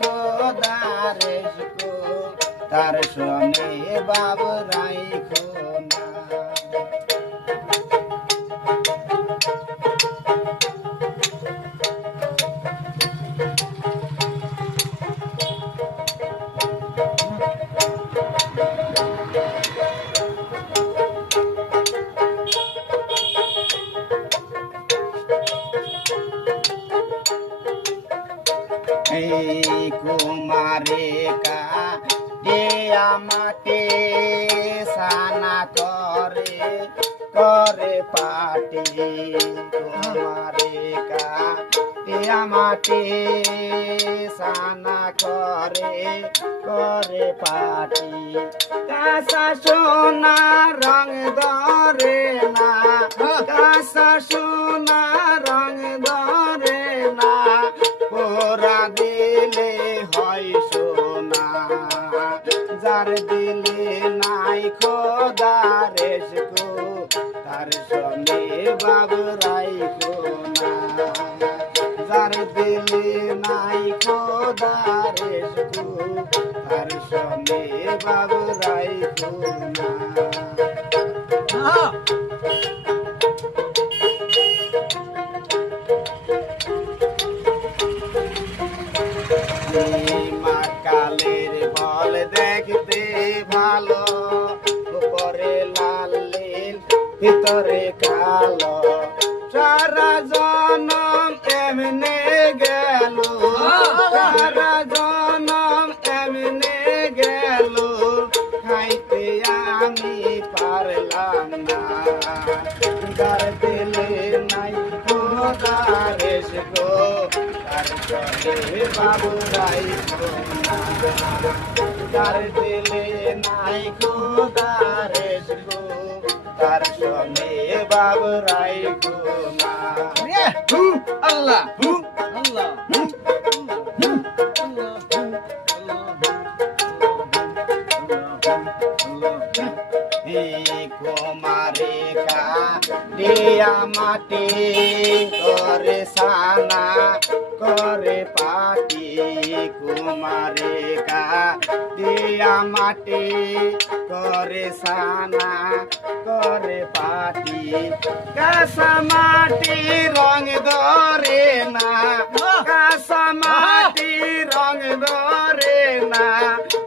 খোদারে শুকো তার সনে বাবু রাইখো না। এই কুমারে কাটিয়া মাটি সানা করে পাটি কুমারে কাটিয়া মাটি সানা করে পাটি কাঁসা সোনা রং ধরে না কাঁসা সোনা রং ধরে না পোরা দিলে হয় সোনা যার দিলে নাই খোদারে শুকো তার সনে বাবু রাইখো না। যার দিলে নাই খোদারে শুকো তার সনে বাবু রাইখো না। কালের বল দেখতে ভালো উপরে লাল নীল ভিতরে কালো সারা জনম এমনে গেল সারা জনম এমনে গেল খাইতে আমি পারলাম না। যার দিলে নাই খোদারে শুকো তার সনে বাবু রাইখো না। যার দিলে নাই খোদারে শুকো তার সনে বাবু রাইখো না। আল্লাহ আল্লাহ কুমারে কাটিয়া মাটি করে সানা করে পাটি কুমারে কাটিয়া মাটি করে সানা করে পাটি কাঁসা মাটি রং ধরে না কাঁসা মাটি রং ধরে না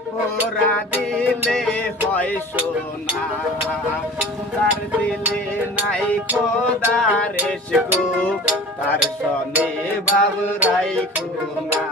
পোরা দিলে হয় সোনা যার দিলে নাই খোদারে শুকো তার সনে বাবু রাইখো না।